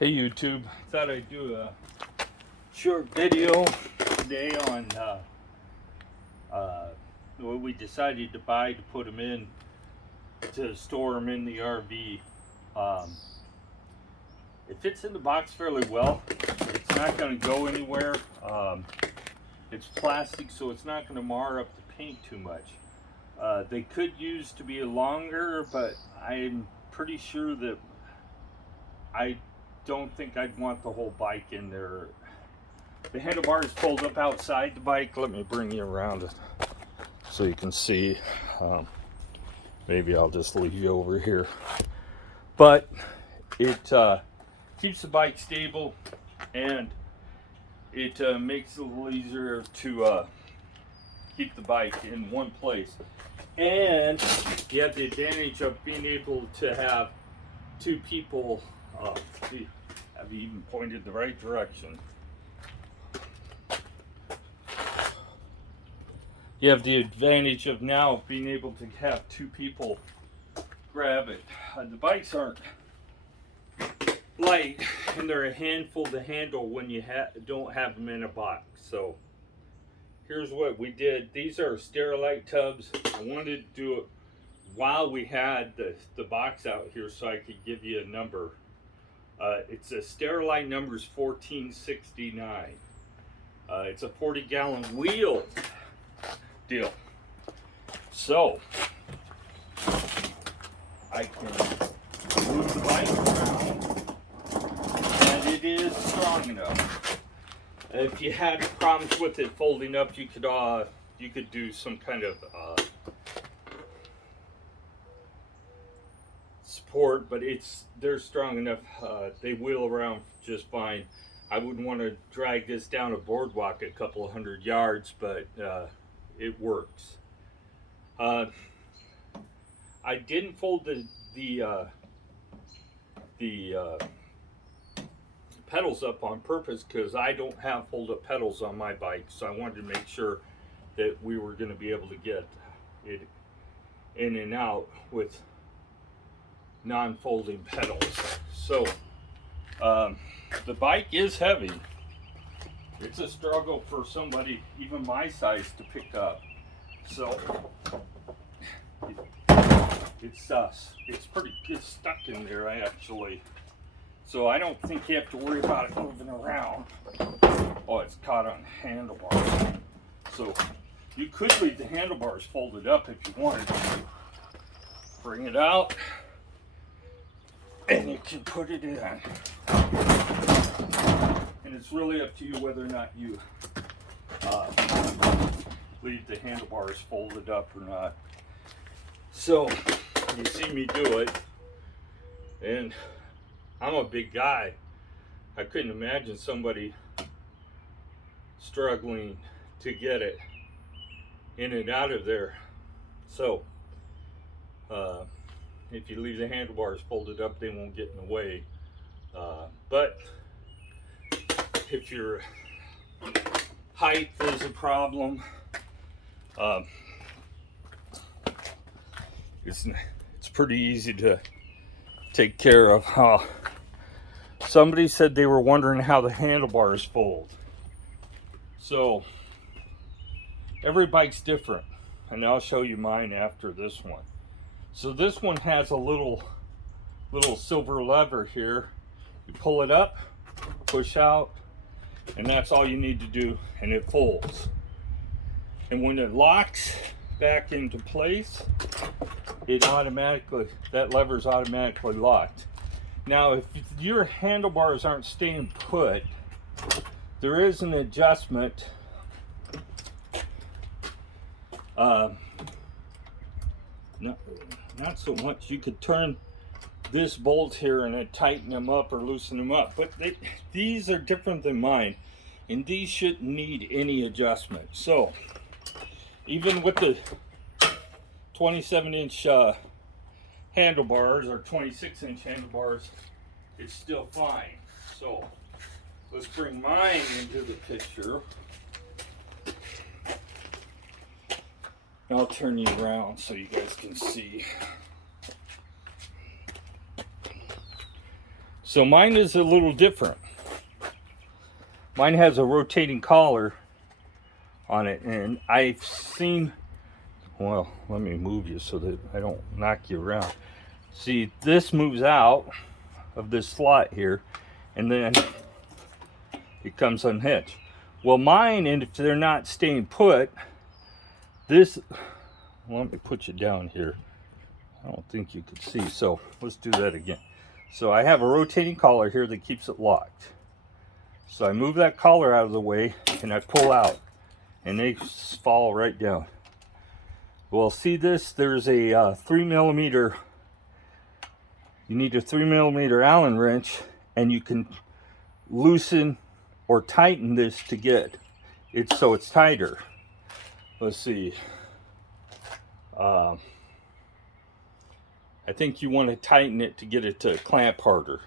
Hey YouTube, thought I'd do a short video today on what we decided to buy to put them in to store them in the RV. It fits in the box fairly well. It's not going to go anywhere. It's plastic, so it's not going to mar up the paint too much. They could use to be longer, but I'm pretty sure that I don't think I'd want the whole bike in there. The handlebars fold up outside the bike. Let me bring you around it so you can see. Maybe I'll just leave you over here. But it keeps the bike stable, and it makes it a little easier to keep the bike in one place. And you have the advantage of being able to have two people. Have you even pointed the right direction? You have the advantage of now being able to have two people grab it. The bikes aren't light, and they're a handful to handle when you don't have them in a box. So here's what we did. These are Sterilite tubs. I wanted to do it while we had the box out here so I could give you a number. It's a Sterilite number's 1469. It's a 40-gallon wheel deal. So I can move the bike around, and it is strong enough. If you had problems with it folding up, you could do some kind of support, but they're strong enough. They wheel around just fine. I wouldn't want to drag this down a boardwalk a couple of 100 yards, but it works. I didn't fold the pedals up on purpose because I don't have fold-up pedals on my bike, so I wanted to make sure that we were going to be able to get it in and out with non-folding pedals. So the bike is heavy. It's a struggle for somebody even my size to pick up. So it's stuck in there actually. So I don't think you have to worry about it moving around. Oh, it's caught on handlebars. So you could leave the handlebars folded up if you wanted to. Bring it out, and you can put it in. And it's really up to you whether or not you leave the handlebars folded up or not. So you see me do it, and I'm a big guy. I couldn't imagine somebody struggling to get it in and out of there. So if you leave the handlebars folded up, they won't get in the way. But if your height is a problem, it's pretty easy to take care of. Somebody said they were wondering how the handlebars fold. So every bike's different, and I'll show you mine after this one. So this one has a little silver lever here. You pull it up, push out, and that's all you need to do, and it folds. And when it locks back into place, that lever's automatically locked. Now, if your handlebars aren't staying put, there is an adjustment. Not so much. You could turn this bolt here and tighten them up or loosen them up, but these are different than mine, and these shouldn't need any adjustment. So even with the 27-inch handlebars or 26-inch handlebars, it's still fine. So let's bring mine into the picture. I'll turn you around so you guys can see. So mine is a little different. Mine has a rotating collar on it, and I've seen, well, let me move you so that I don't knock you around. See, this moves out of this slot here, and then it comes unhinged. Well, mine, and if they're not staying put, this, well, let me put you down here. I don't think you could see, so let's do that again. So I have a rotating collar here that keeps it locked. So I move that collar out of the way and I pull out, and they fall right down. Well, see this, there's a 3mm, you need a 3mm Allen wrench, and you can loosen or tighten this to get it so it's tighter. Let's see. I think you want to tighten it to get it to clamp harder.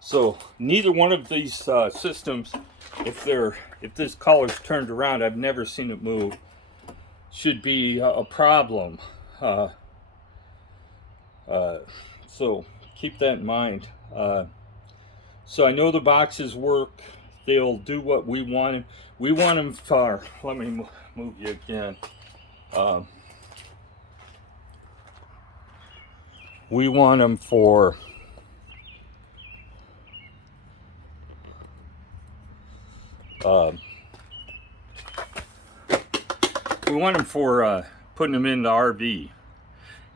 So neither one of these systems, if this collar's turned around, I've never seen it move, should be a problem. So keep that in mind. So I know the boxes work. They'll do what we want them. We want them for, let me move you again. We want them for putting them in the RV.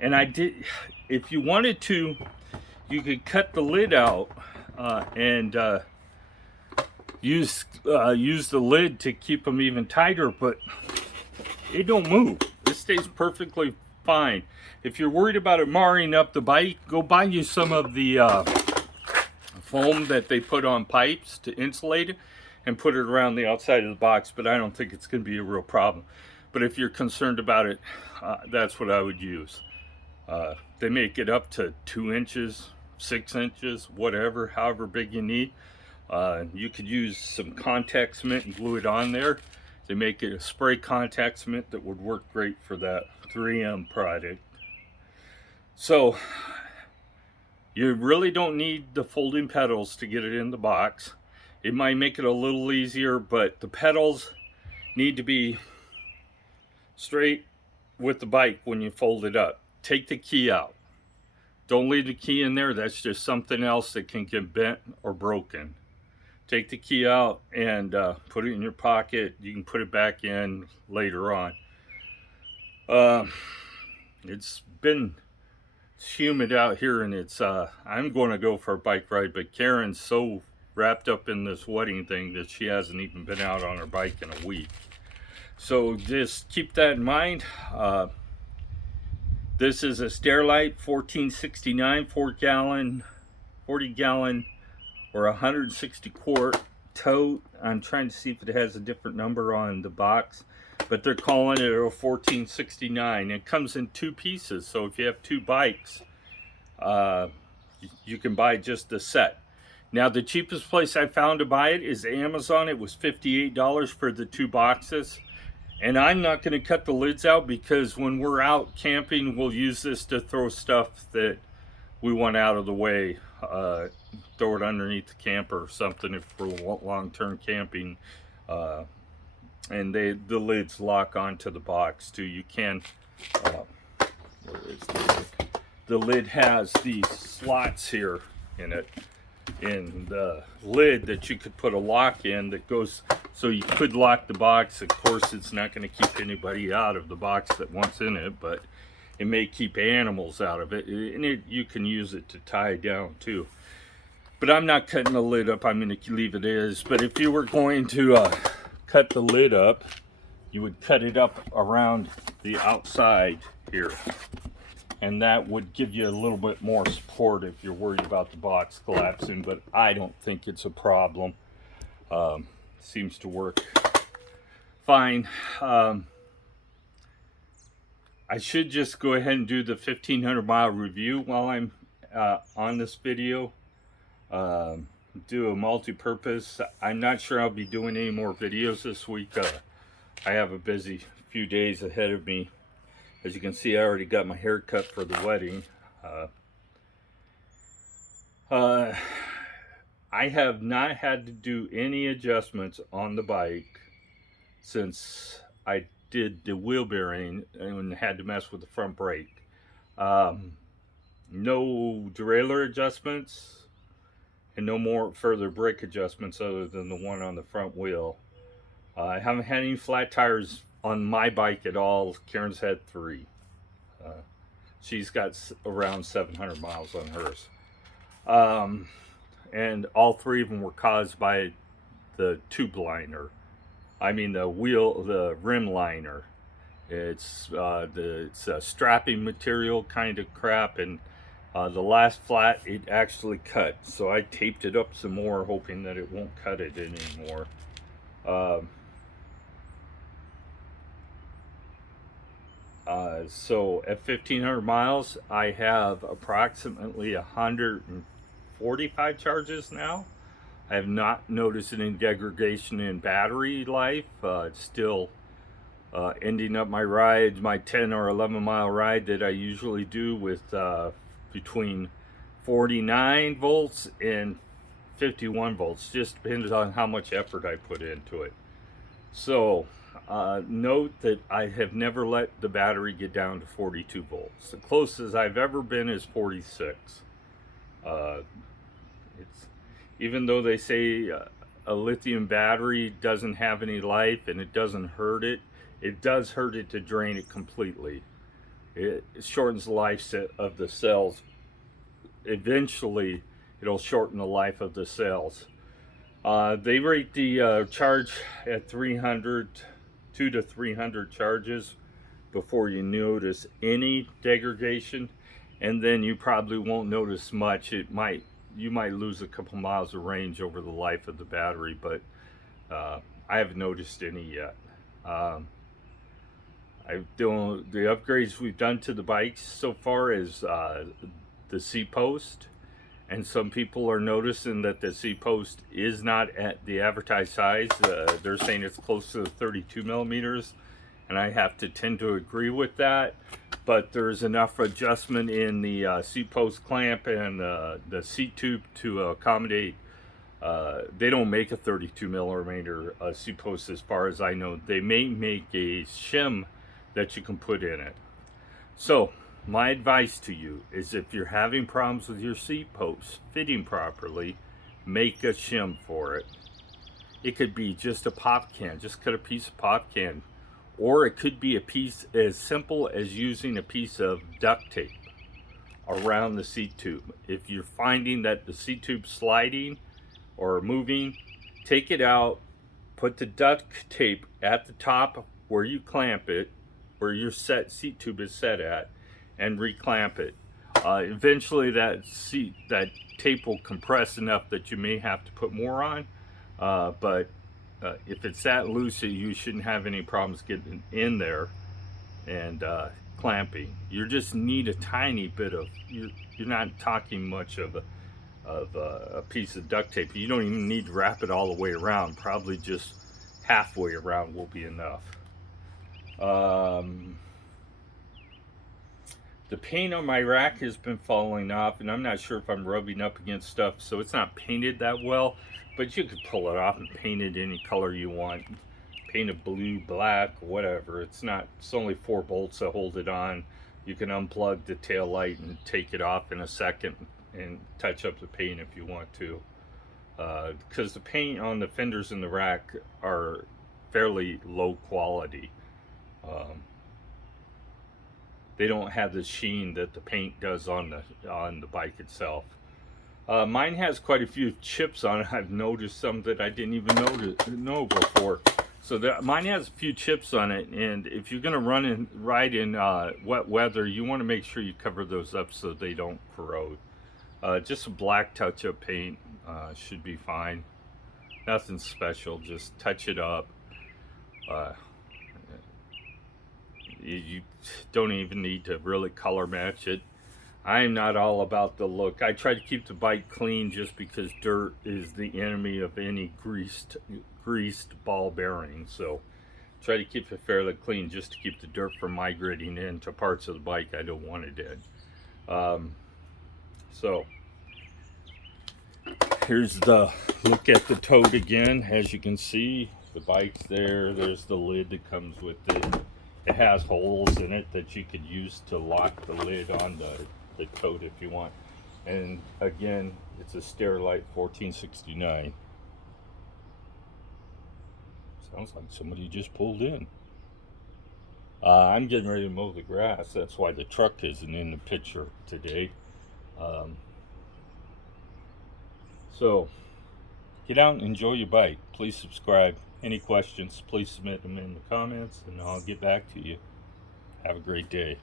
And I did, if you wanted to, you could cut the lid out and use the lid to keep them even tighter, but it don't move. This stays perfectly fine. If you're worried about it marring up the bike, go buy you some of the foam that they put on pipes to insulate it and put it around the outside of the box, but I don't think it's going to be a real problem. But if you're concerned about it, that's what I would use. They make it up to 2 inches, 6 inches, whatever, however big you need. You could use some contact cement and glue it on there. They make it a spray contact cement that would work great for that 3M product. So you really don't need the folding pedals to get it in the box. It might make it a little easier, but the pedals need to be straight with the bike when you fold it up. Take the key out. Don't leave the key in there. That's just something else that can get bent or broken. Take the key out and put it in your pocket. You can put it back in later on. It's humid out here, and it's I'm going to go for a bike ride, but Karen's so wrapped up in this wedding thing that she hasn't even been out on her bike in a week. So just keep that in mind. This is a Stairlight 1469 40 gallon or 160 quart tote. I'm trying to see if it has a different number on the box, but they're calling it a 1469. It comes in 2 pieces, so if you have 2 bikes, you can buy just the set. Now the cheapest place I found to buy it is Amazon. It was $58 for the 2 boxes. And I'm not going to cut the lids out, because when we're out camping, we'll use this to throw stuff that we want out of the way. Throw it underneath the camper or something if we're long-term camping. And the lids lock onto the box too. You can, where is the lid? The lid has these slots here in it, in the lid, that you could put a lock in that goes, so you could lock the box. Of course, it's not going to keep anybody out of the box that wants in it, but it may keep animals out of it, and you can use it to tie down too. But I'm not cutting the lid up. I'm going to leave it as. But if you were going to cut the lid up, you would cut it up around the outside here, and that would give you a little bit more support if you're worried about the box collapsing. But I don't think it's a problem. Seems to work fine. I should just go ahead and do the 1500 mile review while I'm on this video. Do a multi-purpose. I'm not sure I'll be doing any more videos this week. I have a busy few days ahead of me. As you can see, I already got my hair cut for the wedding. I have not had to do any adjustments on the bike since I did the wheel bearing and had to mess with the front brake. Um, no derailleur adjustments and no more further brake adjustments other than the one on the front wheel. I haven't had any flat tires on my bike at all. Karen's had 3. Uh, she's got around 700 miles on hers. And all 3 of them were caused by the tube liner. I mean the rim liner. It's a strapping material kind of crap, and the last flat it actually cut. So I taped it up some more, hoping that it won't cut it anymore. So at 1,500 miles, I have approximately 145 charges now. I have not noticed any degradation in battery life. It's still ending up my ride, my 10 or 11 mile ride that I usually do with between 49 volts and 51 volts. Just depends on how much effort I put into it. So note that I have never let the battery get down to 42 volts. The closest I've ever been is 46. It's even though they say a lithium battery doesn't have any life and it doesn't hurt it, it does hurt it to drain it completely. It shortens the life of the cells. Eventually, it'll shorten the life of the cells. They rate the charge at 2 to 300 charges before you notice any degradation, and then you probably won't notice much. You might lose a couple miles of range over the life of the battery, but I haven't noticed any yet. The upgrades we've done to the bikes so far is the seat post, and some people are noticing that the seat post is not at the advertised size. They're saying it's close to 32 millimeters, and I have to tend to agree with that. But there's enough adjustment in the seat post clamp and the seat tube to accommodate. They don't make a 32 millimeter seat post as far as I know. They may make a shim that you can put in it. So my advice to you is, if you're having problems with your seat posts fitting properly, make a shim for it. It could be just a pop can, just cut a piece of pop can, or it could be a piece as simple as using a piece of duct tape around the seat tube. If you're finding that the seat tube's sliding or moving, take it out, put the duct tape at the top where you clamp it, where your seat tube is set at, and reclamp it. Eventually that tape will compress enough that you may have to put more on, but if it's that loose, you shouldn't have any problems getting in there and clamping. You just need a tiny bit of, you're not talking much of a piece of duct tape. You don't even need to wrap it all the way around. Probably just halfway around will be enough. The paint on my rack has been falling off, and I'm not sure if I'm rubbing up against stuff, so it's not painted that well, but you could pull it off and paint it any color you want. Paint it blue, black, whatever. It's only 4 bolts that hold it on. You can unplug the tail light and take it off in a second and touch up the paint if you want to. Because the paint on the fenders in the rack are fairly low quality. They don't have the sheen that the paint does on the bike itself. Mine has quite a few chips on it. I've noticed some that I didn't even know before. So mine has a few chips on it, and if you're gonna ride in wet weather, you want to make sure you cover those up so they don't corrode. Just a black touch-up paint should be fine. Nothing special. Just touch it up. You don't even need to really color match it. I'm not all about the look. I try to keep the bike clean just because dirt is the enemy of any greased ball bearing. So try to keep it fairly clean just to keep the dirt from migrating into parts of the bike I don't want it in. So Here's the look at the Tote again. As you can see, the bike's there. There's the lid that comes with it. It has holes in it that you could use to lock the lid on the Tote if you want. And again, it's a Sterilite 1469. Sounds like somebody just pulled in. I'm getting ready to mow the grass. That's why the truck isn't in the picture today. So get out and enjoy your bike. Please subscribe. Any questions, please submit them in the comments and I'll get back to you. Have a great day.